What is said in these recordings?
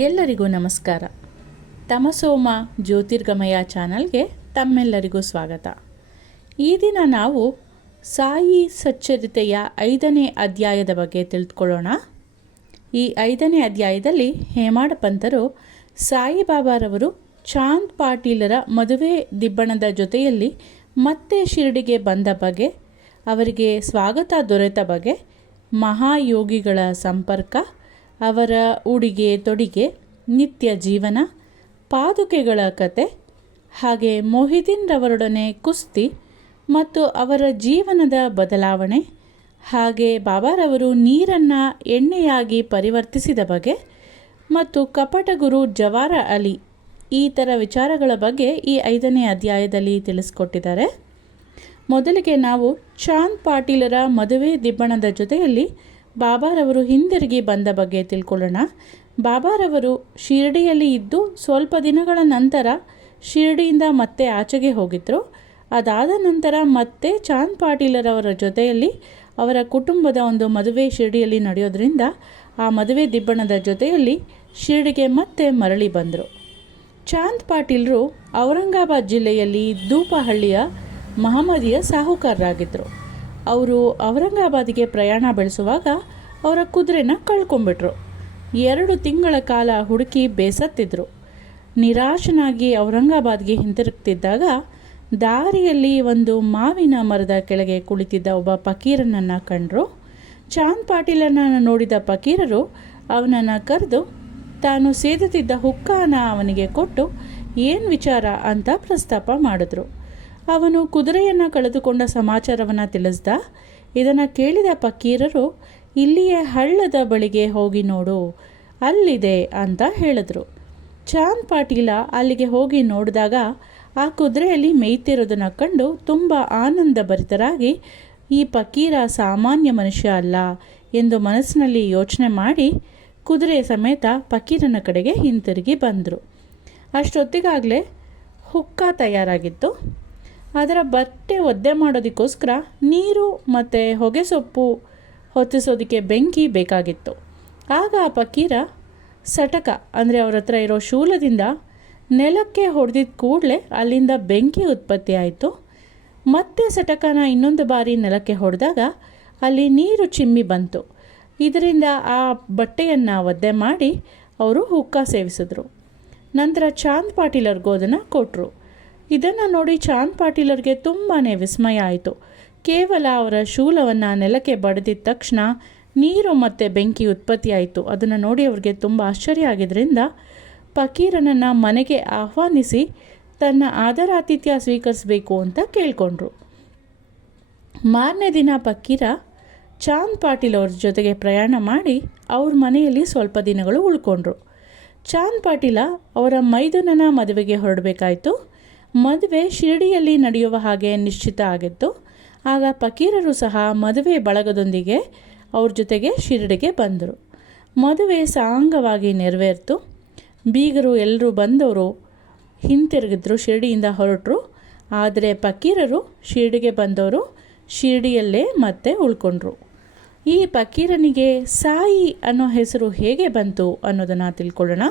ಎಲ್ಲರಿಗೂ ನಮಸ್ಕಾರ. ತಮಸೋಮ ಜ್ಯೋತಿರ್ಗಮಯ ಚಾನಲ್ಗೆ ತಮ್ಮೆಲ್ಲರಿಗೂ ಸ್ವಾಗತ. ಈ ದಿನ ನಾವು ಸಾಯಿ ಸಚ್ಚರಿತೆಯ 5ನೇ ಅಧ್ಯಾಯದ ಬಗ್ಗೆ ತಿಳಿದುಕೊಳ್ಳೋಣ. ಈ 5ನೇ ಅಧ್ಯಾಯದಲ್ಲಿ ಹೇಮಾಡ ಪಂತರು ಸಾಯಿಬಾಬಾರವರು ಚಾಂದ್ ಪಾಟೀಲರ ಮದುವೆ ದಿಬ್ಬಣದ ಜೊತೆಯಲ್ಲಿ ಮತ್ತೆ ಶಿರಡಿಗೆ ಬಂದ ಬಗ್ಗೆ, ಅವರಿಗೆ ಸ್ವಾಗತ ದೊರೆತ ಬಗ್ಗೆ, ಮಹಾಯೋಗಿಗಳ ಸಂಪರ್ಕ, ಅವರ ಉಡುಗೆ ತೊಡಿಗೆ, ನಿತ್ಯ ಜೀವನ, ಪಾದುಕೆಗಳ ಕತೆ, ಹಾಗೆ ಮೊಹಿದೀನ್ ರವರೊಡನೆ ಕುಸ್ತಿ ಮತ್ತು ಅವರ ಜೀವನದ ಬದಲಾವಣೆ, ಹಾಗೆ ಬಾಬಾರವರು ನೀರನ್ನು ಎಣ್ಣೆಯಾಗಿ ಪರಿವರ್ತಿಸಿದ ಬಗ್ಗೆ ಮತ್ತು ಕಪಟಗುರು ಜವಾರ ಅಲಿ ಈ ಥರ ವಿಚಾರಗಳ ಬಗ್ಗೆ ಈ 5ನೇ ಅಧ್ಯಾಯದಲ್ಲಿ ತಿಳಿಸ್ಕೊಟ್ಟಿದ್ದಾರೆ. ಮೊದಲಿಗೆ ನಾವು ಚಾಂದ್ ಪಾಟೀಲರ ಮದುವೆ ದಿಬ್ಬಣದ ಜೊತೆಯಲ್ಲಿ ಬಾಬಾರವರು ಹಿಂದಿರುಗಿ ಬಂದ ಬಗ್ಗೆ ತಿಳ್ಕೊಳ್ಳೋಣ. ಬಾಬಾರವರು ಶಿರಡಿಯಲ್ಲಿ ಇದ್ದು ಸ್ವಲ್ಪ ದಿನಗಳ ನಂತರ ಶಿರಡಿಯಿಂದ ಮತ್ತೆ ಆಚೆಗೆ ಹೋಗಿದ್ದರು. ಅದಾದ ನಂತರ ಮತ್ತೆ ಚಾಂದ್ ಪಾಟೀಲರವರ ಜೊತೆಯಲ್ಲಿ ಅವರ ಕುಟುಂಬದ ಒಂದು ಮದುವೆ ಶಿರಡಿಯಲ್ಲಿ ನಡೆಯೋದ್ರಿಂದ ಆ ಮದುವೆ ದಿಬ್ಬಣದ ಜೊತೆಯಲ್ಲಿ ಶಿರಡಿಗೆ ಮತ್ತೆ ಮರಳಿ ಬಂದರು. ಚಾಂದ್ ಪಾಟೀಲರು ಔರಂಗಾಬಾದ್ ಜಿಲ್ಲೆಯಲ್ಲಿ ದೂಪಹಳ್ಳಿಯ ಮಹಮ್ಮದಿಯ ಸಾಹುಕಾರರಾಗಿದ್ದರು. ಅವರು ಔರಂಗಾಬಾದಿಗೆ ಪ್ರಯಾಣ ಬೆಳೆಸುವಾಗ ಅವರ ಕುದುರೆನ ಕಳ್ಕೊಂಡ್ಬಿಟ್ರು. 2 ತಿಂಗಳ ಕಾಲ ಹುಡುಕಿ ಬೇಸತ್ತಿದ್ರು. ನಿರಾಶನಾಗಿ ಔರಂಗಾಬಾದ್ಗೆ ಹಿಂತಿರುಗ್ತಿದ್ದಾಗ ದಾರಿಯಲ್ಲಿ ಒಂದು ಮಾವಿನ ಮರದ ಕೆಳಗೆ ಕುಳಿತಿದ್ದ ಒಬ್ಬ ಫಕೀರನನ್ನು ಕಂಡರು. ಚಾಂದ್ ಪಾಟೀಲನನ್ನು ನೋಡಿದ ಫಕೀರರು ಅವನನ್ನು ಕರೆದು ತಾನು ಸೇದುತ್ತಿದ್ದ ಹುಕ್ಕಾನ ಅವನಿಗೆ ಕೊಟ್ಟು ಏನು ವಿಚಾರ ಅಂತ ಪ್ರಸ್ತಾಪ ಮಾಡಿದ್ರು. ಅವನು ಕುದುರೆಯನ್ನು ಕಳೆದುಕೊಂಡ ಸಮಾಚಾರವನ್ನು ತಿಳಿಸ್ದ. ಇದನ್ನು ಕೇಳಿದ ಫಕೀರರು ಇಲ್ಲಿಯೇ ಹಳ್ಳದ ಬಳಿಗೆ ಹೋಗಿ ನೋಡು, ಅಲ್ಲಿದೆ ಅಂತ ಹೇಳಿದ್ರು. ಚಾಂದ್ ಪಾಟೀಲ ಅಲ್ಲಿಗೆ ಹೋಗಿ ನೋಡಿದಾಗ ಆ ಕುದುರೆಯಲ್ಲಿ ಮೇಯ್ತಿರೋದನ್ನು ಕಂಡು ತುಂಬ ಆನಂದಭರಿತರಾಗಿ ಈ ಫಕೀರ ಸಾಮಾನ್ಯ ಮನುಷ್ಯ ಅಲ್ಲ ಎಂದು ಮನಸ್ಸಿನಲ್ಲಿ ಯೋಚನೆ ಮಾಡಿ ಕುದುರೆ ಸಮೇತ ಫಕೀರನ ಕಡೆಗೆ ಹಿಂತಿರುಗಿ ಬಂದರು. ಅಷ್ಟೊತ್ತಿಗಾಗಲೇ ಹುಕ್ಕ ತಯಾರಾಗಿತ್ತು. ಅದರ ಬಟ್ಟೆ ಒದ್ದೆ ಮಾಡೋದಕ್ಕೋಸ್ಕರ ನೀರು ಮತ್ತು ಹೊಗೆ ಸೊಪ್ಪು ಹೊತ್ತಿಸೋದಕ್ಕೆ ಬೆಂಕಿ ಬೇಕಾಗಿತ್ತು. ಆಗ ಆ ಫಕೀರ ಸಟಕ ಅಂದರೆ ಅವ್ರ ಹತ್ರ ಇರೋ ಶೂಲದಿಂದ ನೆಲಕ್ಕೆ ಹೊಡೆದಿದ್ದ ಕೂಡಲೇ ಅಲ್ಲಿಂದ ಬೆಂಕಿ ಉತ್ಪತ್ತಿ ಆಯಿತು. ಮತ್ತೆ ಸಟಕನ ಇನ್ನೊಂದು ಬಾರಿ ನೆಲಕ್ಕೆ ಹೊಡೆದಾಗ ಅಲ್ಲಿ ನೀರು ಚಿಮ್ಮಿ ಬಂತು. ಇದರಿಂದ ಆ ಬಟ್ಟೆಯನ್ನು ಒದ್ದೆ ಮಾಡಿ ಅವರು ಹುಕ್ಕ ಸೇವಿಸಿದ್ರು. ನಂತರ ಚಾಂದ್ ಪಾಟೀಲರ್ಗೂ ಅದನ್ನು ಕೊಟ್ಟರು. ಇದನ್ನು ನೋಡಿ ಚಾಂದ್ ಪಾಟೀಲರಿಗೆ ತುಂಬಾ ವಿಸ್ಮಯ ಆಯಿತು. ಕೇವಲ ಅವರ ಶೂಲವನ್ನು ನೆಲಕ್ಕೆ ಬಡಿದಿದ್ದ ತಕ್ಷಣ ನೀರು ಮತ್ತು ಬೆಂಕಿ ಉತ್ಪತ್ತಿಯಾಯಿತು. ಅದನ್ನು ನೋಡಿ ಅವ್ರಿಗೆ ತುಂಬ ಆಶ್ಚರ್ಯ ಆಗಿದ್ದರಿಂದ ಫಕೀರನನ್ನು ಮನೆಗೆ ಆಹ್ವಾನಿಸಿ ತನ್ನ ಆದರಾತಿಥ್ಯ ಸ್ವೀಕರಿಸಬೇಕು ಅಂತ ಕೇಳಿಕೊಂಡ್ರು. ಮಾರನೇ ದಿನ ಫಕೀರ ಚಾಂದ್ ಪಾಟೀಲ್ ಅವ್ರ ಜೊತೆಗೆ ಪ್ರಯಾಣ ಮಾಡಿ ಅವ್ರ ಮನೆಯಲ್ಲಿ ಸ್ವಲ್ಪ ದಿನಗಳು ಉಳ್ಕೊಂಡ್ರು. ಚಾಂದ್ ಪಾಟೀಲ ಅವರ ಮೈದುನನ ಮದುವೆಗೆ ಹೊರಡಬೇಕಾಯಿತು. ಮದುವೆ ಶಿರಡಿಯಲ್ಲಿ ನಡೆಯುವ ಹಾಗೆ ನಿಶ್ಚಿತ ಆಗಿತ್ತು. ಆಗ ಫಕೀರರು ಸಹ ಮದುವೆ ಬಳಗದೊಂದಿಗೆ ಅವ್ರ ಜೊತೆಗೆ ಶಿರಡಿಗೆ ಬಂದರು. ಮದುವೆ ಸಾಂಗವಾಗಿ ನೆರವೇರಿತು. ಬೀಗರು ಎಲ್ಲರೂ ಬಂದವರು ಹಿಂತಿರುಗಿದ್ರು, ಶಿರಡಿಯಿಂದ ಹೊರಟರು. ಆದರೆ ಫಕೀರರು ಶಿರಡಿಗೆ ಬಂದವರು ಶಿರಡಿಯಲ್ಲೇ ಮತ್ತೆ ಉಳ್ಕೊಂಡ್ರು. ಈ ಫಕೀರನಿಗೆ ಸಾಯಿ ಅನ್ನೋ ಹೆಸರು ಹೇಗೆ ಬಂತು ಅನ್ನೋದನ್ನು ತಿಳ್ಕೊಳ್ಳೋಣ.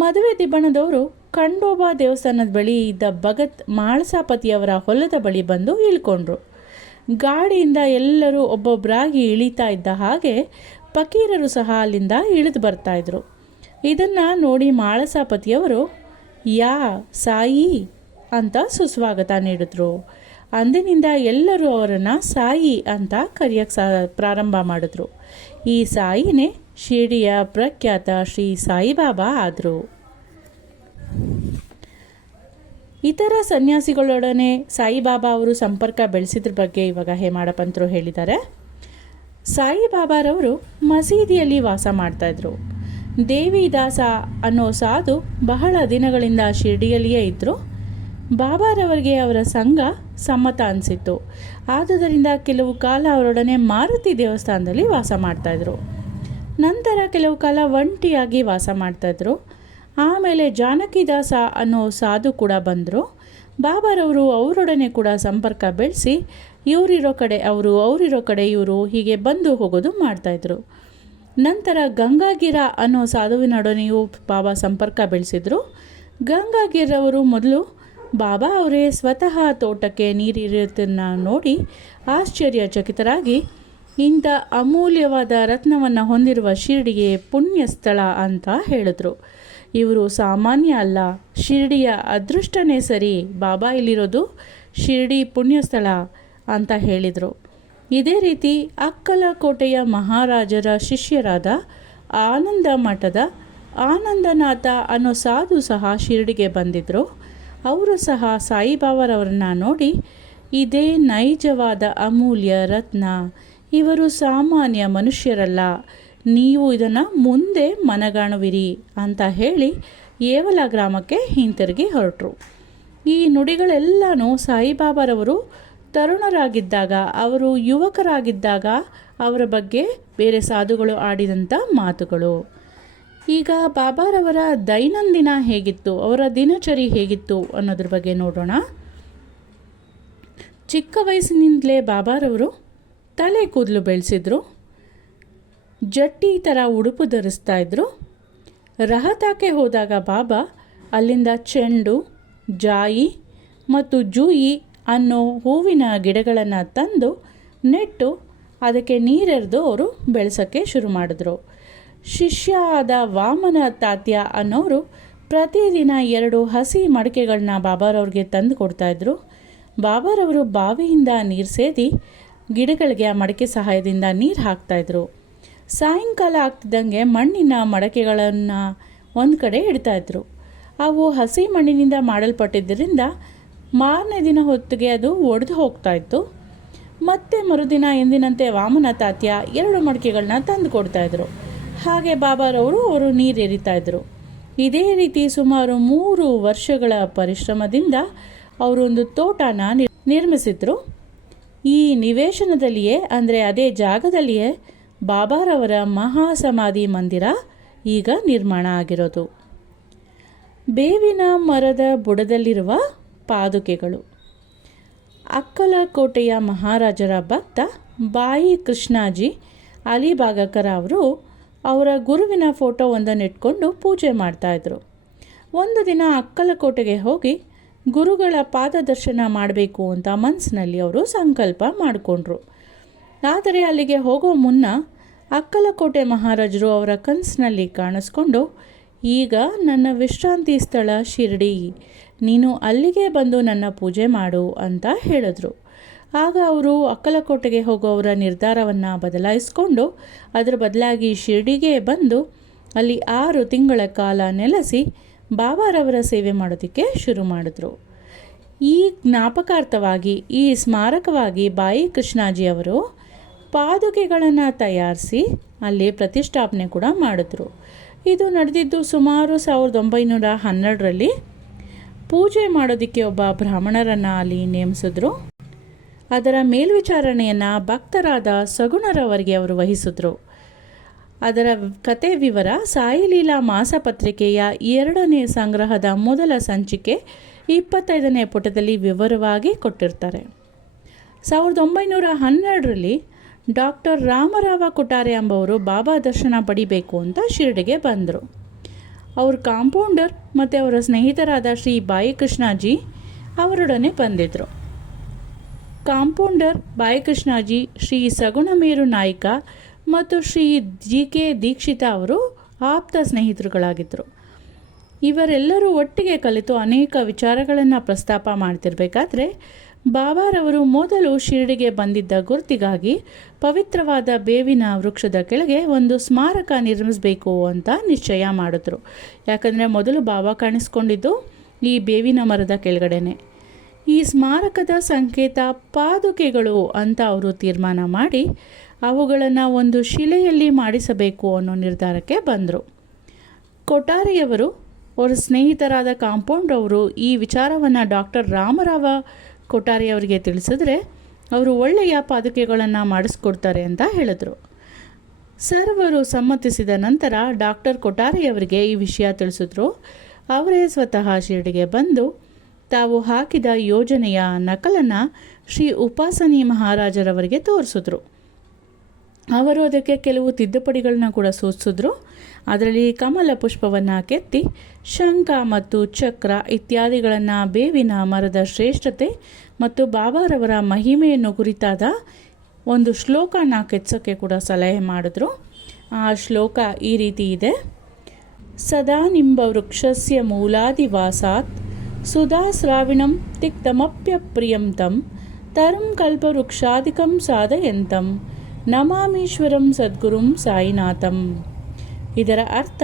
ಮದುವೆ ದಿಬ್ಬಣದವರು ಖಂಡೋಬಾ ದೇವಸ್ಥಾನದ ಬಳಿ ಇದ್ದ ಭಗತ್ ಮಾಳಸಾಪತಿಯವರ ಹೊಲದ ಬಳಿ ಬಂದು ಇಳ್ಕೊಂಡ್ರು. ಗಾಡಿಯಿಂದ ಎಲ್ಲರೂ ಒಬ್ಬೊಬ್ಬರಾಗಿ ಇಳಿತಾ ಇದ್ದ ಹಾಗೆ ಫಕೀರರು ಸಹ ಅಲ್ಲಿಂದ ಇಳಿದು ಬರ್ತಾಯಿದ್ರು. ಇದನ್ನು ನೋಡಿ ಮಾಳಸಾಪತಿಯವರು ಯಾ ಸಾಯಿ ಅಂತ ಸುಸ್ವಾಗತ ನೀಡಿದ್ರು. ಅಂದಿನಿಂದ ಎಲ್ಲರೂ ಅವರನ್ನು ಸಾಯಿ ಅಂತ ಕರೆಯೋಕ್ಕೆ ಪ್ರಾರಂಭ ಮಾಡಿದ್ರು. ಈ ಸಾಯಿನೇ ಶಿರಡಿಯ ಪ್ರಖ್ಯಾತ ಶ್ರೀ ಸಾಯಿಬಾಬಾ ಆದರು. ಇತರ ಸನ್ಯಾಸಿಗಳೊಡನೆ ಸಾಯಿಬಾಬಾ ಅವರು ಸಂಪರ್ಕ ಬೆಳೆಸಿದ್ರ ಬಗ್ಗೆ ಇವಾಗ ಹೇಮಾಡ ಪಂತರು ಹೇಳಿದ್ದಾರೆ. ಸಾಯಿಬಾಬಾರವರು ಮಸೀದಿಯಲ್ಲಿ ವಾಸ ಮಾಡ್ತಾಯಿದ್ರು. ದೇವಿದಾಸ ಅನ್ನೋ ಸಾಧು ಬಹಳ ದಿನಗಳಿಂದ ಶಿರಡಿಯಲ್ಲಿಯೇ ಇದ್ದರು. ಬಾಬಾರವರಿಗೆ ಅವರ ಸಂಘ ಸಮ್ಮತ ಅನಿಸಿತ್ತು. ಆದುದರಿಂದ ಕೆಲವು ಕಾಲ ಅವರೊಡನೆ ಮಾರುತಿ ದೇವಸ್ಥಾನದಲ್ಲಿ ವಾಸ ಮಾಡ್ತಾಯಿದ್ರು. ನಂತರ ಕೆಲವು ಕಾಲ ಒಂಟಿಯಾಗಿ ವಾಸ ಮಾಡ್ತಾಯಿದ್ರು. ಆಮೇಲೆ ಜಾನಕಿದಾಸ ಅನ್ನೋ ಸಾಧು ಕೂಡ ಬಂದರು. ಬಾಬಾರವರು ಅವರೊಡನೆ ಕೂಡ ಸಂಪರ್ಕ ಬೆಳೆಸಿ ಇವರಿರೋ ಕಡೆ ಅವರು, ಅವರಿರೋ ಕಡೆ ಇವರು, ಹೀಗೆ ಬಂದು ಹೋಗೋದು ಮಾಡ್ತಾಯಿದ್ರು. ನಂತರ ಗಂಗಾಗಿರ ಅನ್ನೋ ಸಾಧುವಿನೊಡನೆಯೂ ಬಾಬಾ ಸಂಪರ್ಕ ಬೆಳೆಸಿದರು. ಗಂಗಾಗಿರ್ ಅವರು ಮೊದಲು ಬಾಬಾ ಅವರೇ ಸ್ವತಃ ತೋಟಕ್ಕೆ ನೀರಿರುವುದನ್ನು ನೋಡಿ ಆಶ್ಚರ್ಯಚಕಿತರಾಗಿ, ಇಂಥ ಅಮೂಲ್ಯವಾದ ರತ್ನವನ್ನು ಹೊಂದಿರುವ ಶಿರಡಿಗೆ ಪುಣ್ಯ ಸ್ಥಳ ಅಂತ ಹೇಳಿದ್ರು. ಇವರು ಸಾಮಾನ್ಯ ಅಲ್ಲ, ಶಿರಡಿಯ ಅದೃಷ್ಟನೇ ಸರಿ, ಬಾಬಾ ಇಲ್ಲಿರೋದು ಶಿರಡಿ ಪುಣ್ಯ ಸ್ಥಳ ಅಂತ ಹೇಳಿದರು. ಇದೇ ರೀತಿ ಅಕ್ಕಲಕೋಟೆಯ ಮಹಾರಾಜರ ಶಿಷ್ಯರಾದ ಆನಂದ ಮಠದ ಆನಂದನಾಥ ಅನ್ನೋ ಸಾಧು ಸಹ ಶಿರಡಿಗೆ ಬಂದಿದ್ದರು. ಅವರು ಸಹ ಸಾಯಿಬಾಬಾರವರನ್ನ ನೋಡಿ, ಇದೇ ನೈಜವಾದ ಅಮೂಲ್ಯ ರತ್ನ, ಇವರು ಸಾಮಾನ್ಯ ಮನುಷ್ಯರಲ್ಲ, ನೀವು ಇದನ್ನು ಮುಂದೆ ಮನಗಾಣುವಿರಿ ಅಂತ ಹೇಳಿ ಏವಲ ಗ್ರಾಮಕ್ಕೆ ಹಿಂತಿರುಗಿ ಹೊರಟರು. ಈ ನುಡಿಗಳೆಲ್ಲನೂ ಸಾಯಿಬಾಬಾರವರು ತರುಣರಾಗಿದ್ದಾಗ, ಅವರು ಯುವಕರಾಗಿದ್ದಾಗ ಅವರ ಬಗ್ಗೆ ಬೇರೆ ಸಾಧುಗಳು ಆಡಿದಂಥ ಮಾತುಗಳು. ಈಗ ಬಾಬಾರವರ ದೈನಂದಿನ ಹೇಗಿತ್ತು, ಅವರ ದಿನಚರಿ ಹೇಗಿತ್ತು ಅನ್ನೋದ್ರ ಬಗ್ಗೆ ನೋಡೋಣ. ಚಿಕ್ಕ ವಯಸ್ಸಿನಿಂದಲೇ ಬಾಬಾರವರು ತಲೆ ಕೂದಲು ಬೆಳೆಸಿದ್ರು, ಜಟ್ಟಿ ಥರ ಉಡುಪು ಧರಿಸ್ತಾ ಇದ್ರು. ರಹತಾಕ್ಕೆ ಹೋದಾಗ ಬಾಬಾ ಅಲ್ಲಿಂದ ಚೆಂಡು, ಜಾಯಿ ಮತ್ತು ಜೂಯಿ ಅನ್ನೋ ಹೂವಿನ ಗಿಡಗಳನ್ನು ತಂದು ನೆಟ್ಟು ಅದಕ್ಕೆ ನೀರೆರೆದು ಅವರು ಬೆಳೆಸೋಕ್ಕೆ ಶುರು ಮಾಡಿದ್ರು. ಶಿಷ್ಯ ಆದ ವಾಮನ ತಾತ್ಯ ಅನ್ನೋರು ಪ್ರತಿದಿನ 2 ಹಸಿ ಮಡಿಕೆಗಳನ್ನ ಬಾಬಾರವ್ರಿಗೆ ತಂದು ಕೊಡ್ತಾಯಿದ್ರು. ಬಾಬಾರವರು ಬಾವಿಯಿಂದ ನೀರು ಸೇದಿ ಗಿಡಗಳಿಗೆ ಆ ಮಡಿಕೆ ಸಹಾಯದಿಂದ ನೀರು ಹಾಕ್ತಾಯಿದ್ರು. ಸಾಯಂಕಾಲ ಆಗ್ತಿದ್ದಂಗೆ ಮಣ್ಣಿನ ಮಡಕೆಗಳನ್ನು ಒಂದು ಕಡೆ ಇಡ್ತಾಯಿದ್ರು. ಅವು ಹಸಿ ಮಣ್ಣಿನಿಂದ ಮಾಡಲ್ಪಟ್ಟಿದ್ದರಿಂದ ಮಾರನೇ ದಿನ ಹೊತ್ತಿಗೆ ಅದು ಒಡೆದು ಹೋಗ್ತಾಯಿತ್ತು. ಮತ್ತೆ ಮರುದಿನ ಎಂದಿನಂತೆ ವಾಮನ ತಾತ್ಯ 2 ಮಡಿಕೆಗಳನ್ನ ತಂದು ಕೊಡ್ತಾಯಿದ್ರು. ಹಾಗೆ ಬಾಬಾರವರು ಅವರು ನೀರು ಎರಿತಾಯಿದ್ರು. ಇದೇ ರೀತಿ ಸುಮಾರು 3 ವರ್ಷಗಳ ಪರಿಶ್ರಮದಿಂದ ಅವರು ಒಂದು ತೋಟನ ನಿರ್ಮಿಸಿದ್ರು. ಈ ನಿವೇಶನದಲ್ಲಿಯೇ, ಅಂದರೆ ಅದೇ ಜಾಗದಲ್ಲಿಯೇ ಬಾಬಾರವರ ಮಹಾಸಮಾಧಿ ಮಂದಿರ ಈಗ ನಿರ್ಮಾಣ ಆಗಿರೋದು. ಬೇವಿನ ಮರದ ಬುಡದಲ್ಲಿರುವ ಪಾದುಕೆಗಳು. ಅಕ್ಕಲಕೋಟೆಯ ಮಹಾರಾಜರ ಭಕ್ತ ಬಾಯಿ ಕೃಷ್ಣಾಜಿ ಅಲಿಭಾಗಕರ ಅವರು ಅವರ ಗುರುವಿನ ಫೋಟೋ ಒಂದನ್ನು ಇಟ್ಕೊಂಡು ಪೂಜೆ ಮಾಡ್ತಾಯಿದ್ರು. ಒಂದು ದಿನ ಅಕ್ಕಲಕೋಟೆಗೆ ಹೋಗಿ ಗುರುಗಳ ಪಾದದರ್ಶನ ಮಾಡಬೇಕು ಅಂತ ಮನಸ್ಸಿನಲ್ಲಿ ಅವರು ಸಂಕಲ್ಪ ಮಾಡಿಕೊಂಡ್ರು. ಆದರೆ ಅಲ್ಲಿಗೆ ಹೋಗೋ ಮುನ್ನ ಅಕ್ಕಲಕೋಟೆ ಮಹಾರಾಜರು ಅವರ ಕನಸಿನಲ್ಲಿ ಕಾಣಿಸ್ಕೊಂಡು, ಈಗ ನನ್ನ ವಿಶ್ರಾಂತಿ ಸ್ಥಳ ಶಿರಡಿ, ನೀನು ಅಲ್ಲಿಗೆ ಬಂದು ನನ್ನ ಪೂಜೆ ಮಾಡು ಅಂತ ಹೇಳಿದ್ರು. ಆಗ ಅವರು ಅಕ್ಕಲಕೋಟೆಗೆ ಹೋಗೋವರ ನಿರ್ಧಾರವನ್ನು ಬದಲಾಯಿಸಿಕೊಂಡು ಅದರ ಬದಲಾಗಿ ಶಿರಡಿಗೆ ಬಂದು ಅಲ್ಲಿ 6 ತಿಂಗಳ ಕಾಲ ನೆಲೆಸಿ ಬಾಬಾರವರ ಸೇವೆ ಮಾಡೋದಕ್ಕೆ ಶುರು ಮಾಡಿದ್ರು. ಈ ಜ್ಞಾಪಕಾರ್ಥವಾಗಿ, ಈ ಸ್ಮಾರಕವಾಗಿ ಬಾಯಿ ಕೃಷ್ಣಾಜಿ ಅವರು ಪಾದುಕೆಗಳನ್ನು ತಯಾರಿಸಿ ಅಲ್ಲಿ ಪ್ರತಿಷ್ಠಾಪನೆ ಕೂಡ ಮಾಡಿದ್ರು. ಇದು ನಡೆದಿದ್ದು ಸುಮಾರು 1912ರಲ್ಲಿ. ಪೂಜೆ ಮಾಡೋದಕ್ಕೆ ಒಬ್ಬ ಬ್ರಾಹ್ಮಣರನ್ನು ಅಲ್ಲಿ ನೇಮಿಸಿದ್ರು. ಅದರ ಮೇಲ್ವಿಚಾರಣೆಯನ್ನು ಭಕ್ತರಾದ ಸಗುಣರವರಿಗೆ ಅವರು ವಹಿಸಿದ್ರು. ಅದರ ಕತೆ ವಿವರ ಸಾಯಿಲೀಲಾ ಮಾಸಪತ್ರಿಕೆಯ 2ನೇ ಸಂಗ್ರಹದ ಮೊದಲ ಸಂಚಿಕೆ 25ನೇ ಪುಟದಲ್ಲಿ ವಿವರವಾಗಿ ಕೊಟ್ಟಿರ್ತಾರೆ. 1912ರಲ್ಲಿ ಡಾಕ್ಟರ್ ರಾಮರಾವ ಕೊಠಾರೆ ಎಂಬವರು ಬಾಬಾ ದರ್ಶನ ಪಡಿಬೇಕು ಅಂತ ಶಿರಡಿಗೆ ಬಂದರು. ಅವ್ರ ಕಾಂಪೌಂಡರ್ ಮತ್ತು ಅವರ ಸ್ನೇಹಿತರಾದ ಶ್ರೀ ಬಾಯಿ ಕೃಷ್ಣಾಜಿ ಅವರೊಡನೆ ಬಂದಿದ್ದರು. ಕಾಂಪೌಂಡರ್ ಬಾಯಿ ಕೃಷ್ಣಾಜಿ, ಶ್ರೀ ಸಗುಣಮೇರು ನಾಯ್ಕ ಮತ್ತು ಶ್ರೀ ಜಿ.ಕೆ. ದೀಕ್ಷಿತ ಅವರು ಆಪ್ತ ಸ್ನೇಹಿತರುಗಳಾಗಿದ್ದರು. ಇವರೆಲ್ಲರೂ ಒಟ್ಟಿಗೆ ಕಲಿತು ಅನೇಕ ವಿಚಾರಗಳನ್ನು ಪ್ರಸ್ತಾಪ ಮಾಡ್ತಿರ್ಬೇಕಾದ್ರೆ ಬಾಬಾರವರು ಮೊದಲು ಶಿರಡಿಗೆ ಬಂದಿದ್ದ ಗುರುತಿಗಾಗಿ ಪವಿತ್ರವಾದ ಬೇವಿನ ವೃಕ್ಷದ ಕೆಳಗೆ ಒಂದು ಸ್ಮಾರಕ ನಿರ್ಮಿಸಬೇಕು ಅಂತ ನಿಶ್ಚಯ ಮಾಡಿದ್ರು. ಯಾಕಂದರೆ ಮೊದಲು ಬಾಬಾ ಕಾಣಿಸ್ಕೊಂಡಿದ್ದು ಈ ಬೇವಿನ ಮರದ ಕೆಳಗಡೆನೆ. ಈ ಸ್ಮಾರಕದ ಸಂಕೇತ ಪಾದುಕೆಗಳು ಅಂತ ಅವರು ತೀರ್ಮಾನ ಮಾಡಿ ಅವುಗಳನ್ನು ಒಂದು ಶಿಲೆಯಲ್ಲಿ ಮಾಡಿಸಬೇಕು ಅನ್ನೋ ನಿರ್ಧಾರಕ್ಕೆ ಬಂದರು. ಕೊಠಾರಿಯವರು ಅವರ ಸ್ನೇಹಿತರಾದ ಕಾಂಪೌಂಡ್ ಅವರು ಈ ವಿಚಾರವನ್ನು ಡಾಕ್ಟರ್ ರಾಮರಾವ ಕೊಠಾರಿಯವರಿಗೆ ತಿಳಿಸಿದ್ರೆ ಅವರು ಒಳ್ಳೆಯ ಪಾದುಕೆಗಳನ್ನು ಮಾಡಿಸ್ಕೊಡ್ತಾರೆ ಅಂತ ಹೇಳಿದ್ರು. ಸರ್ವರು ಸಮ್ಮತಿಸಿದ ನಂತರ ಡಾಕ್ಟರ್ ಕೊಠಾರಿಯವರಿಗೆ ಈ ವಿಷಯ ತಿಳಿಸಿದ್ರು. ಅವರೇ ಸ್ವತಃ ಶಿರಡಿಗೆ ಬಂದು ತಾವು ಹಾಕಿದ ಯೋಜನೆಯ ನಕಲನ್ನು ಶ್ರೀ ಉಪಾಸನಿ ಮಹಾರಾಜರವರಿಗೆ ತೋರಿಸಿದ್ರು. ಅವರು ಅದಕ್ಕೆ ಕೆಲವು ತಿದ್ದುಪಡಿಗಳನ್ನ ಕೂಡ ಸೂಚಿಸಿದ್ರು. ಅದರಲ್ಲಿ ಕಮಲ ಪುಷ್ಪವನ್ನು ಕೆತ್ತಿ ಶಂಖ ಮತ್ತು ಚಕ್ರ ಇತ್ಯಾದಿಗಳನ್ನು ಬೇವಿನ ಮರದ ಶ್ರೇಷ್ಠತೆ ಮತ್ತು ಬಾಬಾರವರ ಮಹಿಮೆಯನ್ನು ಕುರಿತಾದ ಒಂದು ಶ್ಲೋಕನ ಕೆತ್ಸೋಕ್ಕೆ ಕೂಡ ಸಲಹೆ ಮಾಡಿದ್ರು. ಆ ಶ್ಲೋಕ ಈ ರೀತಿ ಇದೆ: ಸದಾ ನಿಂಬ ವೃಕ್ಷಸ್ಯ ಮೂಲಾದಿವಾಸಾತ್ ಸುಧಾಸ್ರಾವಿಣಂ ತಿಕ್ತಮಪ್ಯಪ್ರಿಯಂ ತಂ ತರಂ ಕಲ್ಪವೃಕ್ಷಾದಿಕಂ ಸಾಧಯಂತಂ ನಮಾಮೀಶ್ವರಂ ಸದ್ಗುರುಂ ಸಾಯಿನಾಥಂ. ಇದರ ಅರ್ಥ,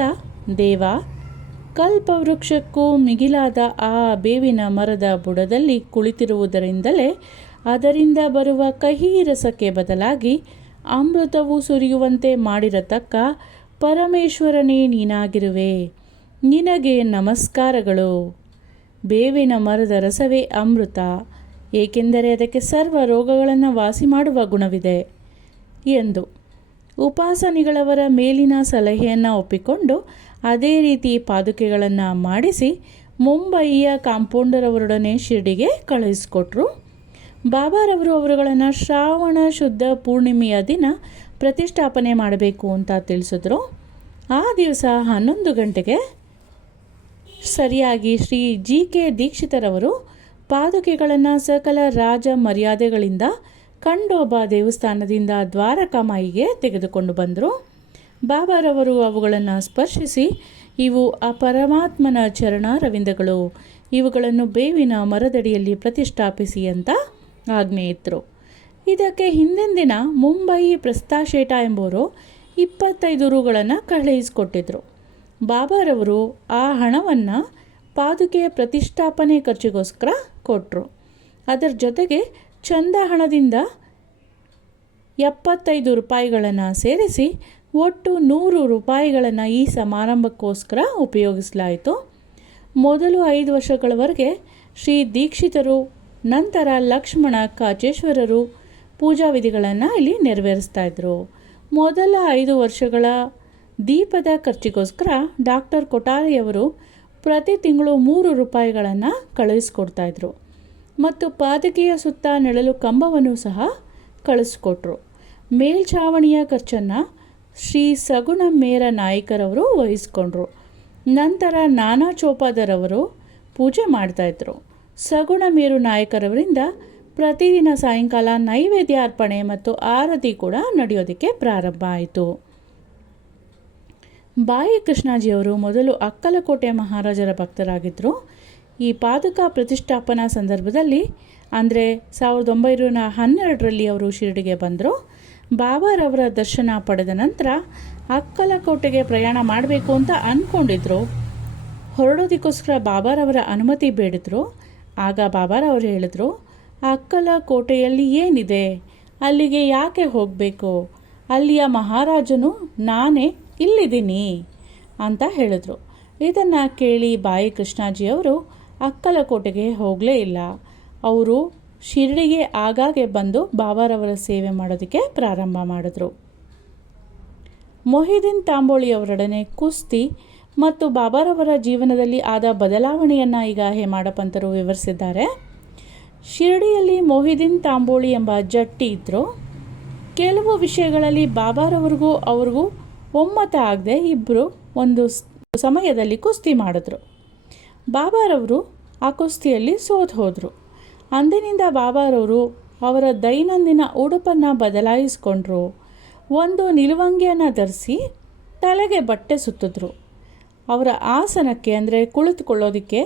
ದೇವ, ಕಲ್ಪವೃಕ್ಷಕ್ಕೂ ಮಿಗಿಲಾದ ಆ ಬೇವಿನ ಮರದ ಬುಡದಲ್ಲಿ ಕುಳಿತಿರುವುದರಿಂದಲೇ ಅದರಿಂದ ಬರುವ ಕಹಿ ರಸಕ್ಕೆ ಬದಲಾಗಿ ಅಮೃತವು ಸುರಿಯುವಂತೆ ಮಾಡಿರತಕ್ಕ ಪರಮೇಶ್ವರನೇ ನೀನಾಗಿರುವೆ. ನಿನಗೆ ನಮಸ್ಕಾರಗಳು. ಬೇವಿನ ಮರದ ರಸವೇ ಅಮೃತ, ಏಕೆಂದರೆ ಅದಕ್ಕೆ ಸರ್ವ ರೋಗಗಳನ್ನು ವಾಸಿ ಮಾಡುವ ಗುಣವಿದೆ ಎಂದು ಉಪಾಸನಿಗಳವರ ಮೇಲಿನ ಸಲಹೆಯನ್ನು ಒಪ್ಪಿಕೊಂಡು ಅದೇ ರೀತಿ ಪಾದುಕೆಗಳನ್ನು ಮಾಡಿಸಿ ಮುಂಬಯಿಯ ಕಾಂಪೌಂಡರವರೊಡನೆ ಶಿರ್ಡಿಗೆ ಕಳುಹಿಸಿಕೊಟ್ರು. ಬಾಬಾರವರು ಅವರುಗಳನ್ನು ಶ್ರಾವಣ ಶುದ್ಧ ಪೂರ್ಣಿಮೆಯ ದಿನ ಪ್ರತಿಷ್ಠಾಪನೆ ಮಾಡಬೇಕು ಅಂತ ತಿಳಿಸಿದ್ರು. ಆ ದಿವಸ 11 ಗಂಟೆಗೆ ಸರಿಯಾಗಿ ಶ್ರೀ ಜಿ.ಕೆ. ದೀಕ್ಷಿತರವರು ಪಾದುಕೆಗಳನ್ನು ಸಕಲ ರಾಜ ಮರ್ಯಾದೆಗಳಿಂದ ಖಂಡೋಬಾ ದೇವಸ್ಥಾನದಿಂದ ದ್ವಾರಕಾಮಾಯಿಗೆ ತೆಗೆದುಕೊಂಡು ಬಂದರು. ಬಾಬಾರವರು ಅವುಗಳನ್ನು ಸ್ಪರ್ಶಿಸಿ, ಇವು ಆ ಪರಮಾತ್ಮನ ಚರಣಾರವಿಂದಗಳು, ಇವುಗಳನ್ನು ಬೇವಿನ ಮರದಡಿಯಲ್ಲಿ ಪ್ರತಿಷ್ಠಾಪಿಸಿ ಅಂತ ಆಜ್ಞೆ ಇತ್ತರು. ಇದಕ್ಕೆ ಹಿಂದಿನ ದಿನ ಮುಂಬಯಿ ಪ್ರಸ್ತಾಶೇಟ ಎಂಬುವರು 25 ರೂಗಳನ್ನು ಕಳುಹಿಸಿಕೊಟ್ಟಿದ್ರು. ಬಾಬಾರವರು ಆ ಹಣವನ್ನು ಪಾದುಕೆಯ ಪ್ರತಿಷ್ಠಾಪನೆ ಖರ್ಚಿಗೋಸ್ಕರ ಕೊಟ್ಟರು. ಅದರ ಜೊತೆಗೆ ಚಂದ ಹಣದಿಂದ 75 ರೂಪಾಯಿಗಳನ್ನು ಸೇರಿಸಿ ಒಟ್ಟು 100 ರೂಪಾಯಿಗಳನ್ನು ಈ ಸಮಾರಂಭಕ್ಕೋಸ್ಕರ ಉಪಯೋಗಿಸಲಾಯಿತು. ಮೊದಲು 5 ವರ್ಷಗಳವರೆಗೆ ಶ್ರೀ ದೀಕ್ಷಿತರು, ನಂತರ ಲಕ್ಷ್ಮಣ ಕಾಚೇಶ್ವರರು ಪೂಜಾ ವಿಧಿಗಳನ್ನು ಇಲ್ಲಿ ನೆರವೇರಿಸ್ತಾ ಇದ್ರು. ಮೊದಲ 5 ವರ್ಷಗಳ ದೀಪದ ಖರ್ಚಿಗೋಸ್ಕರ ಡಾಕ್ಟರ್ ಕೊಠಾರಿಯವರು ಪ್ರತಿ ತಿಂಗಳು 3 ರೂಪಾಯಿಗಳನ್ನು ಕಳುಹಿಸ್ಕೊಡ್ತಾಯಿದ್ರು ಮತ್ತು ಪಾದುಕೆಯ ಸುತ್ತ ನೆಳಲು ಕಂಬವನ್ನು ಸಹ ಕಳಿಸ್ಕೊಟ್ರು. ಮೇಲ್ಛಾವಣಿಯ ಖರ್ಚನ್ನು ಶ್ರೀ ಸಗುಣ ಮೇರ ನಾಯ್ಕರವರು ವಹಿಸ್ಕೊಂಡ್ರು. ನಂತರ ನಾನಾ ಚೋಪಾದರವರು ಪೂಜೆ ಮಾಡ್ತಾಯಿದ್ರು. ಸಗುಣ ಮೇರು ನಾಯಕರವರಿಂದ ಪ್ರತಿದಿನ ಸಾಯಂಕಾಲ ನೈವೇದ್ಯ ಅರ್ಪಣೆ ಮತ್ತು ಆರತಿ ಕೂಡ ನಡೆಯೋದಕ್ಕೆ ಪ್ರಾರಂಭ ಆಯಿತು. ಬಾಯಿ ಕೃಷ್ಣಾಜಿಯವರು ಮೊದಲು ಅಕ್ಕಲಕೋಟೆ ಮಹಾರಾಜರ ಭಕ್ತರಾಗಿದ್ದರು. ಈ ಪಾದುಕಾ ಪ್ರತಿಷ್ಠಾಪನಾ ಸಂದರ್ಭದಲ್ಲಿ ಅಂದರೆ 1912ರಲ್ಲಿ ಅವರು ಶಿರಡಿಗೆ ಬಂದರು. ಬಾಬಾರವರ ದರ್ಶನ ಪಡೆದ ನಂತರ ಅಕ್ಕಲಕೋಟೆಗೆ ಪ್ರಯಾಣ ಮಾಡಬೇಕು ಅಂತ ಅಂದ್ಕೊಂಡಿದ್ರು. ಹೊರಡೋದಕ್ಕೋಸ್ಕರ ಬಾಬಾರವರ ಅನುಮತಿ ಬೇಡಿದ್ರು. ಆಗ ಬಾಬಾರವರು ಹೇಳಿದ್ರು, ಅಕ್ಕಲಕೋಟೆಯಲ್ಲಿ ಏನಿದೆ, ಅಲ್ಲಿಗೆ ಯಾಕೆ ಹೋಗಬೇಕು, ಅಲ್ಲಿಯ ಮಹಾರಾಜನು ನಾನೇ ಇಲ್ಲಿದ್ದೀನಿ ಅಂತ ಹೇಳಿದ್ರು. ಇದನ್ನು ಕೇಳಿ ಬಾಯಿ ಕೃಷ್ಣಾಜಿಯವರು ಅಕ್ಕಲಕೋಟೆಗೆ ಹೋಗಲೇ ಇಲ್ಲ. ಅವರು ಶಿರಡಿಗೆ ಆಗಾಗ್ಗೆ ಬಂದು ಬಾಬಾರವರ ಸೇವೆ ಮಾಡೋದಕ್ಕೆ ಪ್ರಾರಂಭ ಮಾಡಿದ್ರು. ಮೊಹಿದೀನ್ ತಾಂಬೋಳಿಯವರೊಡನೆ ಕುಸ್ತಿ ಮತ್ತು ಬಾಬಾರವರ ಜೀವನದಲ್ಲಿ ಆದ ಬದಲಾವಣೆಯನ್ನು ಈಗ ಹೇಮಾಡಪಂತರು ವಿವರಿಸಿದ್ದಾರೆ. ಶಿರಡಿಯಲ್ಲಿ ಮೊಹಿದೀನ್ ತಾಂಬೋಳಿ ಎಂಬ ಜಟ್ಟಿ ಇದ್ದರು. ಕೆಲವು ವಿಷಯಗಳಲ್ಲಿ ಬಾಬಾರವ್ರಿಗೂ ಅವ್ರಿಗೂ ಒಮ್ಮತ ಆಗದೆ ಇಬ್ಬರು ಒಂದು ಸಮಯದಲ್ಲಿ ಕುಸ್ತಿ ಮಾಡಿದ್ರು. ಬಾಬಾರವರು ಆ ಕುಸ್ತಿಯಲ್ಲಿ ಸೋತು ಹೋದರು. ಅಂದಿನಿಂದ ಬಾಬಾರವರು ಅವರ ದೈನಂದಿನ ಉಡುಪನ್ನು ಬದಲಾಯಿಸಿಕೊಂಡ್ರು. ಒಂದು ನಿಲುವಂಗಿಯನ್ನು ಧರಿಸಿ ತಲೆಗೆ ಬಟ್ಟೆ ಸುತ್ತಿದ್ರು. ಅವರ ಆಸನಕ್ಕೆ ಅಂದರೆ ಕುಳಿತುಕೊಳ್ಳೋದಕ್ಕೆ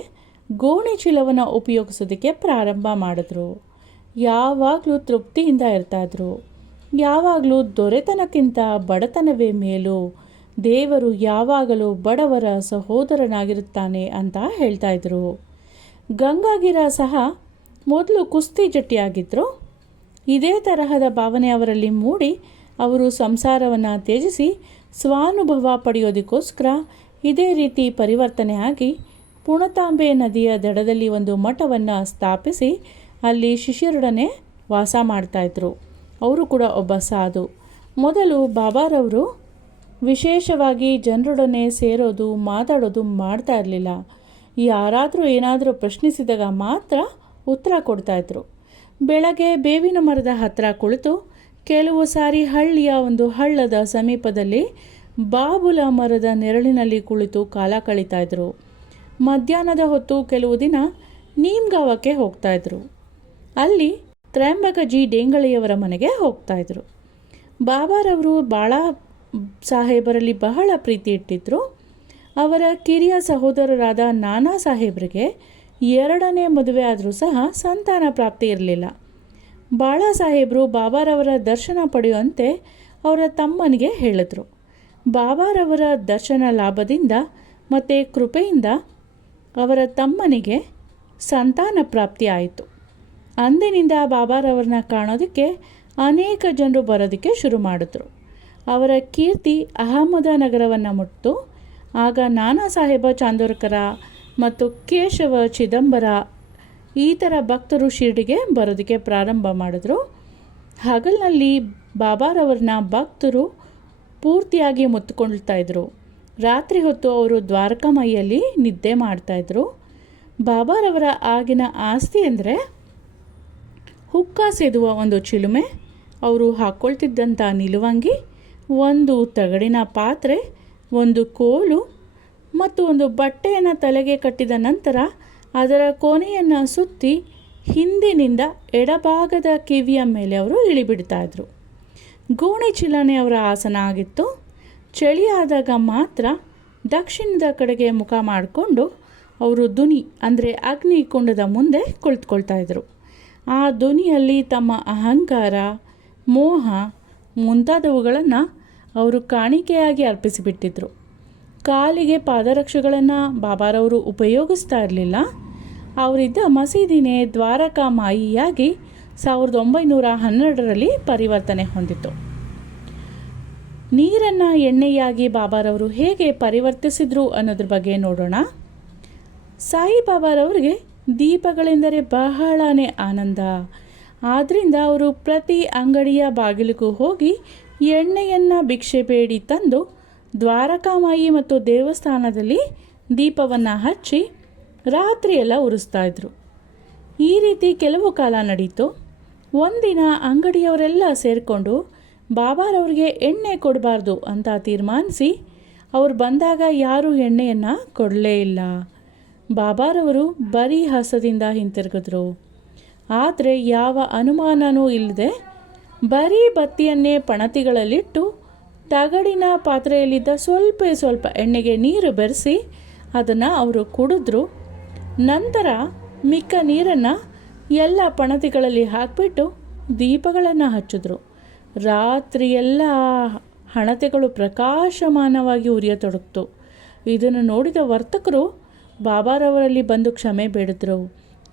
ಗೋಣಿ ಚೀಲವನ್ನು ಉಪಯೋಗಿಸೋದಕ್ಕೆ ಪ್ರಾರಂಭ ಮಾಡಿದ್ರು. ಯಾವಾಗಲೂ ತೃಪ್ತಿಯಿಂದ ಇರ್ತಾಯಿದ್ರು. ಯಾವಾಗಲೂ ದೊರೆತನಕ್ಕಿಂತ ಬಡತನವೇ ಮೇಲು, ದೇವರು ಯಾವಾಗಲೂ ಬಡವರ ಸಹೋದರನಾಗಿರುತ್ತಾನೆ ಅಂತ ಹೇಳ್ತಾಯಿದ್ರು. ಗಂಗಾಗಿರ ಸಹ ಮೊದಲು ಕುಸ್ತಿ ಜಟ್ಟಿಯಾಗಿದ್ದರು. ಇದೇ ತರಹದ ಭಾವನೆ ಅವರಲ್ಲಿ ಮೂಡಿ ಅವರು ಸಂಸಾರವನ್ನು ತ್ಯಜಿಸಿ ಸ್ವಾನುಭವ ಪಡೆಯೋದಕ್ಕೋಸ್ಕರ ಇದೇ ರೀತಿ ಪರಿವರ್ತನೆ ಆಗಿ ಪುಣತಾಂಬೆ ನದಿಯ ದಡದಲ್ಲಿ ಒಂದು ಮಠವನ್ನು ಸ್ಥಾಪಿಸಿ ಅಲ್ಲಿ ಶಿಷ್ಯರೊಡನೆ ವಾಸ ಮಾಡ್ತಾಯಿದ್ರು. ಅವರು ಕೂಡ ಒಬ್ಬ ಸಾಧು. ಮೊದಲು ಬಾಬಾರವರು ವಿಶೇಷವಾಗಿ ಜನರೊಡನೆ ಸೇರೋದು ಮಾತಾಡೋದು ಮಾಡ್ತಾ ಇರಲಿಲ್ಲ. ಯಾರಾದರೂ ಏನಾದರೂ ಪ್ರಶ್ನಿಸಿದಾಗ ಮಾತ್ರ ಉತ್ತರ ಕೊಡ್ತಾಯಿದ್ರು. ಬೆಳಗ್ಗೆ ಬೇವಿನ ಮರದ ಹತ್ತಿರ ಕುಳಿತು ಕೆಲವು ಸಾರಿ ಹಳ್ಳಿಯ ಒಂದು ಹಳ್ಳದ ಸಮೀಪದಲ್ಲಿ ಬಾಬುಲ ಮರದ ನೆರಳಿನಲ್ಲಿ ಕುಳಿತು ಕಾಲ ಕಳೀತಾಯಿದ್ರು. ಮಧ್ಯಾಹ್ನದ ಹೊತ್ತು ಕೆಲವು ದಿನ ನೀಮ್ಗಾವಕ್ಕೆ ಹೋಗ್ತಾಯಿದ್ರು. ಅಲ್ಲಿ ತ್ರಯಂಬಕಜಿ ಡೇಂಗಳೆಯವರ ಮನೆಗೆ ಹೋಗ್ತಾಯಿದ್ರು. ಬಾಬಾರವರು ಬಾಳಾ ಸಾಹೇಬರಲ್ಲಿ ಬಹಳ ಪ್ರೀತಿ ಇಟ್ಟಿದ್ರು. ಅವರ ಕಿರಿಯ ಸಹೋದರರಾದ ನಾನಾ ಸಾಹೇಬರಿಗೆ 2ನೇ ಮದುವೆ ಆದರೂ ಸಹ ಸಂತಾನ ಪ್ರಾಪ್ತಿ ಇರಲಿಲ್ಲ. ಬಾಳಾ ಸಾಹೇಬರು ಬಾಬಾರವರ ದರ್ಶನ ಪಡೆಯುವಂತೆ ಅವರ ತಮ್ಮನಿಗೆ ಹೇಳಿದ್ರು. ಬಾಬಾರವರ ದರ್ಶನ ಲಾಭದಿಂದ ಮತ್ತು ಕೃಪೆಯಿಂದ ಅವರ ತಮ್ಮನಿಗೆ ಸಂತಾನ ಪ್ರಾಪ್ತಿ ಆಯಿತು. ಅಂದಿನಿಂದ ಬಾಬಾರವ್ರನ್ನ ಕಾಣೋದಕ್ಕೆ ಅನೇಕ ಜನರು ಬರೋದಕ್ಕೆ ಶುರು ಮಾಡಿದ್ರು. ಅವರ ಕೀರ್ತಿ ಅಹಮದನಗರವನ್ನು ಮುಟ್ಟಿತು. ಆಗ ನಾನಾ ಸಾಹೇಬ ಚಾಂದೋರ್ಕರ ಮತ್ತು ಕೇಶವ ಚಿದಂಬರ ಈ ಥರ ಭಕ್ತರು ಶಿರ್ಡಿಗೆ ಬರೋದಕ್ಕೆ ಪ್ರಾರಂಭ ಮಾಡಿದ್ರು. ಹಗಲಿನಲ್ಲಿ ಬಾಬಾರವ್ರನ್ನ ಭಕ್ತರು ಪೂರ್ತಿಯಾಗಿ ಮುತ್ತುಕೊಳ್ತಾಯಿದ್ರು. ರಾತ್ರಿ ಹೊತ್ತು ಅವರು ದ್ವಾರಕಾಮಾಯಿಯಲ್ಲಿ ನಿದ್ದೆ ಮಾಡ್ತಾಯಿದ್ರು. ಬಾಬಾರವರ ಆಗಿನ ಆಸ್ತಿ ಅಂದರೆ ಹುಕ್ಕ ಸೇದುವ ಒಂದು ಚಿಲುಮೆ, ಅವರು ಹಾಕ್ಕೊಳ್ತಿದ್ದಂಥ ನಿಲುವಂಗಿ, ಒಂದು ತಗಡಿನ ಪಾತ್ರೆ, ಒಂದು ಕೋಲು ಮತ್ತು ಒಂದು ಬಟ್ಟೆಯನ್ನು ತಲೆಗೆ ಕಟ್ಟಿದ ನಂತರ ಅದರ ಕೊನೆಯನ್ನು ಸುತ್ತಿ ಹಿಂದಿನಿಂದ ಎಡಭಾಗದ ಕಿವಿಯ ಮೇಲೆ ಅವರು ಇಳಿಬಿಡ್ತಾಯಿದ್ರು. ಗೋಣಿ ಚಿಲನೆ ಅವರ ಆಸನ ಆಗಿತ್ತು. ಚಳಿಯಾದಾಗ ಮಾತ್ರ ದಕ್ಷಿಣದ ಕಡೆಗೆ ಮುಖ ಮಾಡಿಕೊಂಡು ಅವರು ದುನಿ ಅಂದರೆ ಅಗ್ನಿ ಕುಂಡದ ಮುಂದೆ ಕುಳಿತುಕೊಳ್ತಾಯಿದ್ರು. ಆ ಧ್ವನಿಯಲ್ಲಿ ತಮ್ಮ ಅಹಂಕಾರ, ಮೋಹ ಮುಂತಾದವುಗಳನ್ನು ಅವರು ಕಾಣಿಕೆಯಾಗಿ ಅರ್ಪಿಸಿಬಿಟ್ಟಿದ್ರು. ಕಾಲಿಗೆ ಪಾದರಕ್ಷೆಗಳನ್ನು ಬಾಬಾರವರು ಉಪಯೋಗಿಸ್ತಾ ಇರಲಿಲ್ಲ. ಅವರಿದ್ದ ಮಸೀದಿನೇ ದ್ವಾರಕಾಮಾಯಿಯಾಗಿ 1912ರಲ್ಲಿ ಪರಿವರ್ತನೆ ಹೊಂದಿತು. ನೀರನ್ನು ಎಣ್ಣೆಯಾಗಿ ಬಾಬಾರವರು ಹೇಗೆ ಪರಿವರ್ತಿಸಿದ್ರು ಅನ್ನೋದ್ರ ಬಗ್ಗೆ ನೋಡೋಣ. ಸಾಯಿಬಾಬಾರವರಿಗೆ ದೀಪಗಳೆಂದರೆ ಬಹಳನೇ ಆನಂದ. ಆದ್ದರಿಂದ ಅವರು ಪ್ರತಿ ಅಂಗಡಿಯ ಬಾಗಿಲಿಗೂ ಹೋಗಿ ಎಣ್ಣೆಯನ್ನು ಭಿಕ್ಷೆ ಬೇಡಿ ತಂದು ದ್ವಾರಕಾಮಾಯಿ ಮತ್ತು ದೇವಸ್ಥಾನದಲ್ಲಿ ದೀಪವನ್ನು ಹಚ್ಚಿ ರಾತ್ರಿಯೆಲ್ಲ ಉರಿಸ್ತಾಯಿದ್ರು. ಈ ರೀತಿ ಕೆಲವು ಕಾಲ ನಡೀತು. ಒಂದಿನ ಅಂಗಡಿಯವರೆಲ್ಲ ಸೇರಿಕೊಂಡು ಬಾಬಾರವ್ರಿಗೆ ಎಣ್ಣೆ ಕೊಡಬಾರ್ದು ಅಂತ ತೀರ್ಮಾನಿಸಿ ಅವ್ರು ಬಂದಾಗ ಯಾರೂ ಎಣ್ಣೆಯನ್ನು ಕೊಡಲೇ ಇಲ್ಲ. ಬಾಬಾರವರು ಬರೀ ಹಸದಿಂದ ಹಿಂತಿರುಗಿದ್ರು. ಆದರೆ ಯಾವ ಅನುಮಾನವೂ ಇಲ್ಲದೆ ಬರೀ ಬತ್ತಿಯನ್ನೇ ಪಣತಿಗಳಲ್ಲಿಟ್ಟು ತಗಡಿನ ಪಾತ್ರೆಯಲ್ಲಿದ್ದ ಸ್ವಲ್ಪ ಎಣ್ಣೆಗೆ ನೀರು ಬೆರೆಸಿ ಅದನ್ನು ಅವರು ಕುಡಿದ್ರು. ನಂತರ ಮಿಕ್ಕ ನೀರನ್ನು ಎಲ್ಲ ಪಣತಿಗಳಲ್ಲಿ ಹಾಕಿಬಿಟ್ಟು ದೀಪಗಳನ್ನು ಹಚ್ಚಿದ್ರು. ರಾತ್ರಿಯೆಲ್ಲ ಹಣತೆಗಳು ಪ್ರಕಾಶಮಾನವಾಗಿ ಉರಿಯತೊಡಗಿತು. ಇದನ್ನು ನೋಡಿದ ವರ್ತಕರು ಬಾಬಾರವರಲ್ಲಿ ಬಂದು ಕ್ಷಮೆ ಬೇಡಿದ್ರು.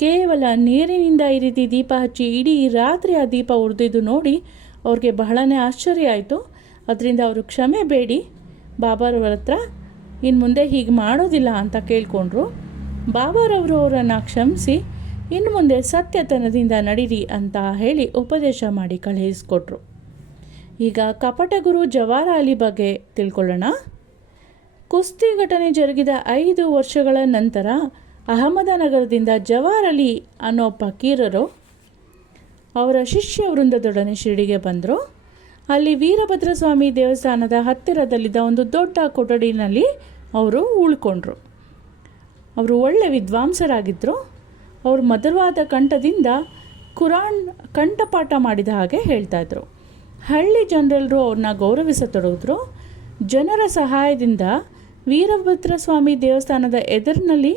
ಕೇವಲ ನೀರಿನಿಂದ ಈ ರೀತಿ ದೀಪ ಹಚ್ಚಿ ಇಡೀ ರಾತ್ರಿ ಆ ದೀಪ ಉರಿದಿದ್ದು ನೋಡಿ ಅವ್ರಿಗೆ ಬಹಳನೇ ಆಶ್ಚರ್ಯ ಆಯಿತು. ಅದರಿಂದ ಅವರು ಕ್ಷಮೆ ಬೇಡಿ ಬಾಬಾರವರ ಹತ್ರ ಇನ್ನು ಮುಂದೆ ಹೀಗೆ ಮಾಡೋದಿಲ್ಲ ಅಂತ ಕೇಳಿಕೊಂಡ್ರು. ಬಾಬಾರವರು ಅವರನ್ನು ಕ್ಷಮಿಸಿ ಇನ್ನು ಮುಂದೆ ಸತ್ಯತನದಿಂದ ನಡೀರಿ ಅಂತ ಹೇಳಿ ಉಪದೇಶ ಮಾಡಿ ಕಳುಹಿಸಿಕೊಟ್ರು. ಈಗ ಕಪಟಗುರು ಜವಾರ ಅಲಿ ಬಗ್ಗೆ ತಿಳ್ಕೊಳ್ಳೋಣ. ಕುಸ್ತಿ ಘಟನೆ ಜರುಗಿದ 5 ವರ್ಷಗಳ ನಂತರ ಅಹಮದನಗರದಿಂದ ಜವಾರ್ ಅಲಿ ಅನ್ನೋ ಫಕೀರರು ಅವರ ಶಿಷ್ಯ ವೃಂದದೊಡನೆ ಶಿರ್ಡಿಗೆ ಬಂದರು. ಅಲ್ಲಿ ವೀರಭದ್ರ ಸ್ವಾಮಿ ದೇವಸ್ಥಾನದ ಹತ್ತಿರದಲ್ಲಿದ್ದ ಒಂದು ದೊಡ್ಡ ಕೊಠಡಿನಲ್ಲಿ ಅವರು ಉಳ್ಕೊಂಡ್ರು. ಅವರು ಒಳ್ಳೆ ವಿದ್ವಾಂಸರಾಗಿದ್ದರು. ಅವರು ಮಧುರವಾದ ಕಂಠದಿಂದ ಕುರಾನ್ ಕಂಠಪಾಠ ಮಾಡಿದ ಹಾಗೆ ಹೇಳ್ತಾಯಿದ್ರು. ಹಳ್ಳಿ ಜನರೆಲ್ಲರೂ ಅವ್ರನ್ನ ಗೌರವಿಸತೊಡಗಿದ್ರು. ಜನರ ಸಹಾಯದಿಂದ ವೀರಭದ್ರ ಸ್ವಾಮಿ ದೇವಸ್ಥಾನದ ಎದುರಿನಲ್ಲಿ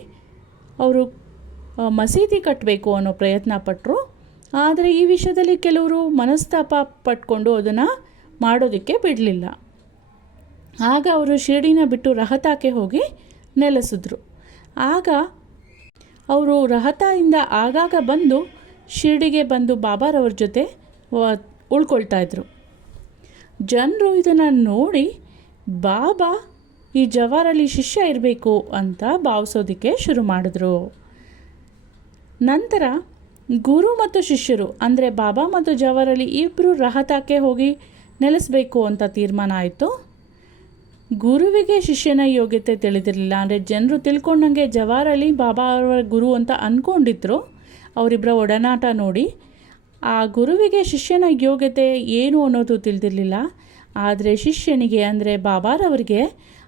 ಅವರು ಮಸೀದಿ ಕಟ್ಟಬೇಕು ಅನ್ನೋ ಪ್ರಯತ್ನ ಪಟ್ಟರು. ಆದರೆ ಈ ವಿಷಯದಲ್ಲಿ ಕೆಲವರು ಮನಸ್ತಾಪ ಪಟ್ಕೊಂಡು ಅದನ್ನು ಮಾಡೋದಕ್ಕೆ ಬಿಡಲಿಲ್ಲ. ಆಗ ಅವರು ಶಿರ್ಡಿನ ಬಿಟ್ಟು ರಹತಾಕ್ಕೆ ಹೋಗಿ ನೆಲೆಸಿದ್ರು. ಆಗ ಅವರು ರಹತಾಯಿಂದ ಆಗಾಗ ಬಂದು ಶಿರ್ಡಿಗೆ ಬಂದು ಬಾಬಾರವ್ರ ಜೊತೆ ಉಳ್ಕೊಳ್ತಾಯಿದ್ರು. ಜನರು ಇದನ್ನು ನೋಡಿ ಬಾಬಾ ಈ ಜವಾರಲ್ಲಿ ಶಿಷ್ಯ ಇರಬೇಕು ಅಂತ ಭಾವಿಸೋದಕ್ಕೆ ಶುರು ಮಾಡಿದ್ರು. ನಂತರ ಗುರು ಮತ್ತು ಶಿಷ್ಯರು ಅಂದರೆ ಬಾಬಾ ಮತ್ತು ಜವಾರಲ್ಲಿ ಇಬ್ಬರು ರಹತಾಕ್ಕೆ ಹೋಗಿ ನೆಲೆಸಬೇಕು ಅಂತ ತೀರ್ಮಾನ ಆಯಿತು. ಗುರುವಿಗೆ ಶಿಷ್ಯನ ಯೋಗ್ಯತೆ ತಿಳಿದಿರಲಿಲ್ಲ. ಅಂದರೆ ಜನರು ತಿಳ್ಕೊಂಡಂಗೆ ಜವಾರಲ್ಲಿ ಬಾಬಾ ಅವರ ಗುರು ಅಂತ ಅಂದ್ಕೊಂಡಿದ್ರು. ಅವರಿಬ್ಬರ ಒಡನಾಟ ನೋಡಿ ಆ ಗುರುವಿಗೆ ಶಿಷ್ಯನ ಯೋಗ್ಯತೆ ಏನು ಅನ್ನೋದು ತಿಳಿದಿರಲಿಲ್ಲ. ಆದರೆ ಶಿಷ್ಯನಿಗೆ ಅಂದರೆ ಬಾಬಾರವರಿಗೆ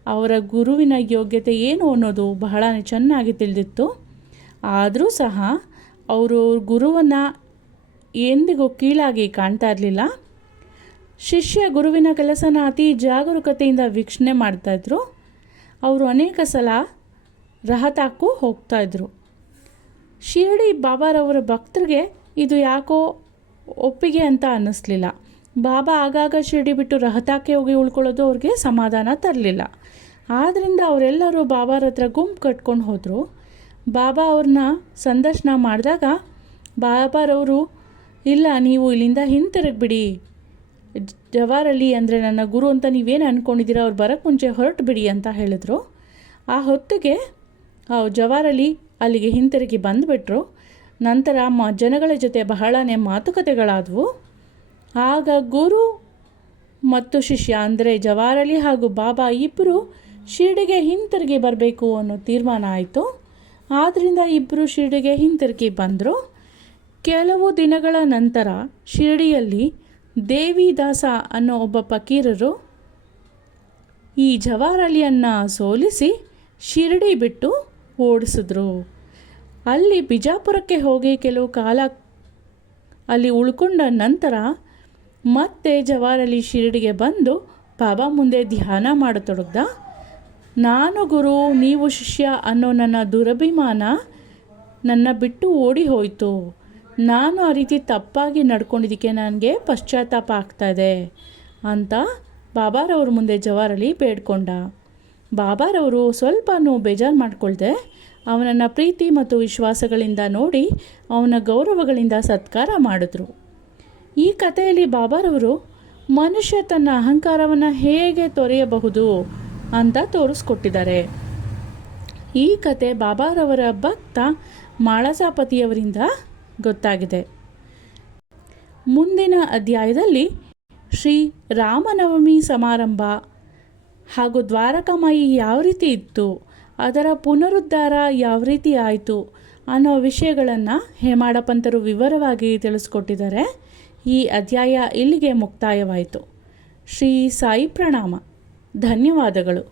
ಅವರ ಗುರುವಿನ ಯೋಗ್ಯತೆ ಏನು ಅನ್ನೋದು ಬಹಳ ಚೆನ್ನಾಗಿ ತಿಳಿದಿತ್ತು. ಆದರೂ ಸಹ ಅವರು ಗುರುವನ್ನು ಎಂದಿಗೂ ಕೀಳಾಗಿ ಕಾಣ್ತಾ ಇರಲಿಲ್ಲ. ಶಿಷ್ಯ ಗುರುವಿನ ಕೆಲಸನ ಅತಿ ಜಾಗರೂಕತೆಯಿಂದ ವೀಕ್ಷಣೆ ಮಾಡ್ತಾಯಿದ್ರು. ಅವರು ಅನೇಕ ಸಲ ರಹತಾಕ್ಕೂ ಹೋಗ್ತಾಯಿದ್ರು. ಶಿರಡಿ ಬಾಬಾರವರ ಭಕ್ತರಿಗೆ ಇದು ಯಾಕೋ ಒಪ್ಪಿಗೆ ಅಂತ ಅನ್ನಿಸ್ಲಿಲ್ಲ. ಬಾಬಾ ಆಗಾಗ ಶಿರಡಿ ಬಿಟ್ಟು ರಹತಾಕ್ಕೆ ಹೋಗಿ ಉಳ್ಕೊಳ್ಳೋದು ಅವ್ರಿಗೆ ಸಮಾಧಾನ ತರಲಿಲ್ಲ. ಆದ್ದರಿಂದ ಅವರೆಲ್ಲರೂ ಬಾಬಾರ ಹತ್ರ ಗುಂಪು ಕಟ್ಕೊಂಡು ಹೋದರು. ಬಾಬಾ ಅವ್ರನ್ನ ಸಂದರ್ಶನ ಮಾಡಿದಾಗ ಬಾಬಾರವರು, ಇಲ್ಲ ನೀವು ಇಲ್ಲಿಂದ ಹಿಂತಿರುಗಿಬಿಡಿ, ಜವಾರಲ್ಲಿ ಅಂದರೆ ನನ್ನ ಗುರು ಅಂತ ನೀವೇನು ಅಂದ್ಕೊಂಡಿದ್ದೀರಾ, ಅವ್ರು ಬರೋಕ್ಕೆ ಮುಂಚೆ ಹೊರಟು ಬಿಡಿ ಅಂತ ಹೇಳಿದ್ರು. ಆ ಹೊತ್ತಿಗೆ ಜವಾರಲ್ಲಿ ಅಲ್ಲಿಗೆ ಹಿಂತಿರುಗಿ ಬಂದುಬಿಟ್ರು. ನಂತರ ಜನಗಳ ಜೊತೆ ಬಹಳನೇ ಮಾತುಕತೆಗಳಾದವು. ಆಗ ಗುರು ಮತ್ತು ಶಿಷ್ಯ ಅಂದರೆ ಜವಾರಲಿ ಹಾಗೂ ಬಾಬಾ ಇಬ್ಬರು ಶಿರಡಿಗೆ ಹಿಂತಿರುಗಿ ಬರಬೇಕು ಅನ್ನೋ ತೀರ್ಮಾನ ಆಯಿತು. ಆದ್ದರಿಂದ ಇಬ್ಬರು ಶಿರಡಿಗೆ ಹಿಂತಿರುಗಿ ಬಂದರು. ಕೆಲವು ದಿನಗಳ ನಂತರ ಶಿರಡಿಯಲ್ಲಿ ದೇವಿದಾಸ ಅನ್ನೋ ಒಬ್ಬ ಫಕೀರರು ಈ ಜವಾರಲಿಯನ್ನು ಸೋಲಿಸಿ ಶಿರಡಿ ಬಿಟ್ಟು ಓಡಿಸಿದ್ರು. ಅಲ್ಲಿ ಬಿಜಾಪುರಕ್ಕೆ ಹೋಗಿ ಕೆಲವು ಕಾಲ ಅಲ್ಲಿ ಉಳ್ಕೊಂಡ ನಂತರ ಮತ್ತೆ ಜವಾರಲಿ ಶಿರಡಿಗೆ ಬಂದು ಬಾಬಾ ಮುಂದೆ ಧ್ಯಾನ ಮಾಡತೊಡಗ್ದ. ನಾನು ಗುರು, ನೀವು ಶಿಷ್ಯ ಅನ್ನೋ ನನ್ನ ದುರಭಿಮಾನ ನನ್ನ ಬಿಟ್ಟು ಓಡಿ ಹೋಯಿತು. ನಾನು ಆ ರೀತಿ ತಪ್ಪಾಗಿ ನಡ್ಕೊಂಡಿದ್ದಕ್ಕೆ ನನಗೆ ಪಶ್ಚಾತ್ತಾಪ ಆಗ್ತಾಯಿದೆ ಅಂತ ಬಾಬಾರವ್ರ ಮುಂದೆ ಜವಾರಲಿ ಬೇಡ್ಕೊಂಡ. ಬಾಬಾರವರು ಸ್ವಲ್ಪನೂ ಬೇಜಾರು ಮಾಡಿಕೊಳ್ದೆ ಅವನನ್ನು ಪ್ರೀತಿ ಮತ್ತು ವಿಶ್ವಾಸಗಳಿಂದ ನೋಡಿ ಅವನ ಗೌರವಗಳಿಂದ ಸತ್ಕಾರ ಮಾಡಿದ್ರು. ಈ ಕಥೆಯಲ್ಲಿ ಬಾಬಾರವರು ಮನುಷ್ಯ ತನ್ನ ಅಹಂಕಾರವನ್ನು ಹೇಗೆ ತೊರೆಯಬಹುದು ಅಂತ ತೋರಿಸ್ಕೊಟ್ಟಿದ್ದಾರೆ. ಈ ಕತೆ ಬಾಬಾರವರ ಭಕ್ತ ಮಾಳಸಾಪತಿಯವರಿಂದ ಗೊತ್ತಾಗಿದೆ. ಮುಂದಿನ ಅಧ್ಯಾಯದಲ್ಲಿ ಶ್ರೀ ರಾಮನವಮಿ ಸಮಾರಂಭ ಹಾಗೂ ದ್ವಾರಕಾಮಾಯಿ ಯಾವ ರೀತಿ ಇತ್ತು, ಅದರ ಪುನರುದ್ಧಾರ ಯಾವ ರೀತಿ ಆಯಿತು ಅನ್ನೋ ವಿಷಯಗಳನ್ನು ಹೇಮಾಡ ಪಂತರು ವಿವರವಾಗಿ ತಿಳಿಸ್ಕೊಟ್ಟಿದ್ದಾರೆ. ಈ ಅಧ್ಯಾಯ ಇಲ್ಲಿಗೆ ಮುಕ್ತಾಯವಾಯಿತು. ಶ್ರೀ ಸಾಯಿ ಪ್ರಣಾಮ. ಧನ್ಯವಾದಗಳು.